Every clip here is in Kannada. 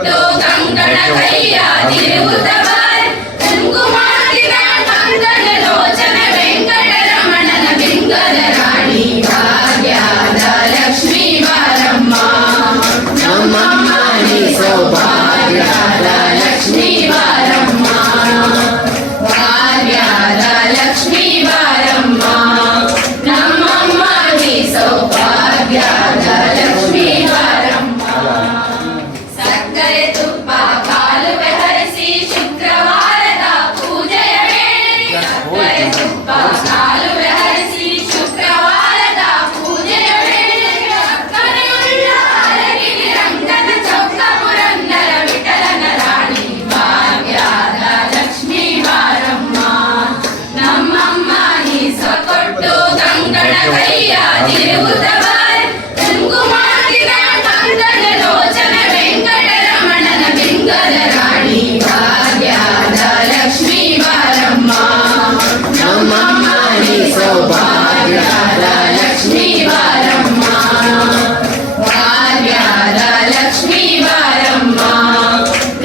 ಕೊಟ್ಟು ಕಂಕಣ ಕೈಯಾಗಿರುವುದವರ್ ಕುಂಕುಮಾದಿನ ಕಂಕಣ ಲೋಚನ ವೆಂಕಟರಮಣನ ಬೆಂಗದ ರಾಣಿ ಭಾಗ್ಯದ ಲಕ್ಷ್ಮೀ ಬಾರಮ್ಮ ನಮ್ಮಮ್ಮ ನೀ ಸೌಭಾಗ್ಯದ ಲಕ್ಷ್ಮೀ ಬಾರಮ್ಮ ಭಾಗ್ಯದ ಲಕ್ಷ್ಮೀ ಬಾರಮ್ಮ ನಮ್ಮಮ್ಮ ನೀ ಸೌಭಾಗ್ಯದ ಲಕ್ಷ್ಮೀ ಬಾರಮ್ಮ ಸಕ್ಕರೆ ತುಪ್ಪ ಕಾಲುವೆ ಹರಿಸಿ ಶುಕ್ರವಾರದ ಪೂಜೆಯ ವೇಳೆಗೆ ಸಕ್ಕರೆ ತುಪ್ಪ ಕಾಲುವೆ ಹರಿಸಿ ಶುಕ್ರವಾರದ ಪೂಜೆಯ ವೇಳೆಗೆ ಸಕ್ಕರೆಯುಳ್ಳ ಅರಗಿರಿ ರಂಗನ ಚೌಕ ಪುರಂದರ ವಿಠಲನ ರಾಣಿ ಭಾಗ್ಯದ ಲಕ್ಷ್ಮೀ ಬಾರಮ್ಮ ನಮ್ಮಮ್ಮ ನೀ ಕೊಟ್ಟು ಕಂಕಣ ಕೈಯಾಗಿರುವುದವರ್ ಕುಂಕುಮಾದಿನ ಕಂಕಣ ಲೋಚನ ವೆಂಕಟರಮಣನ ಬೆಂಗದ ರಾಣಿ ಭಾಗ್ಯದ ಲಕ್ಷ್ಮೀ ಬಾರಮ್ಮ ನಮ್ಮಮ್ಮ ನೀ ಸೌಭಾಗ್ಯದ ಲಕ್ಷ್ಮೀ ಬಾರಮ್ಮ ಭಾಗ್ಯದ ಲಕ್ಷ್ಮೀ ಬಾರಮ್ಮ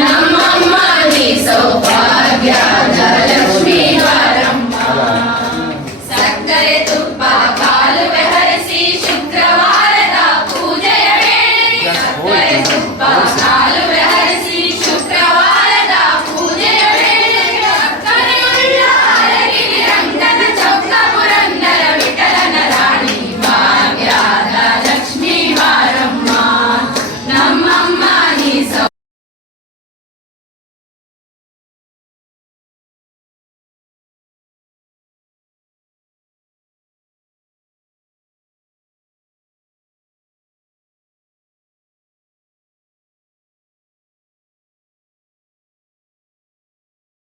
ನಮ್ಮಮ್ಮ ನೀ ಸೌಭಾಗ್ಯದ ಲಕ್ಷ್ಮೀ ಬಾರಮ್ಮ ಸಕ್ಕರೆ ತುಪ್ಪ ಕಾಲುವೆ ಹರಿಸಿ ಶುಕ್ರವಾರದ ಪೂಜೆಯ ವೇಳೆಗೆ ಸಕ್ಕರೆ ತುಪ್ಪ ಕಾಲುವೆ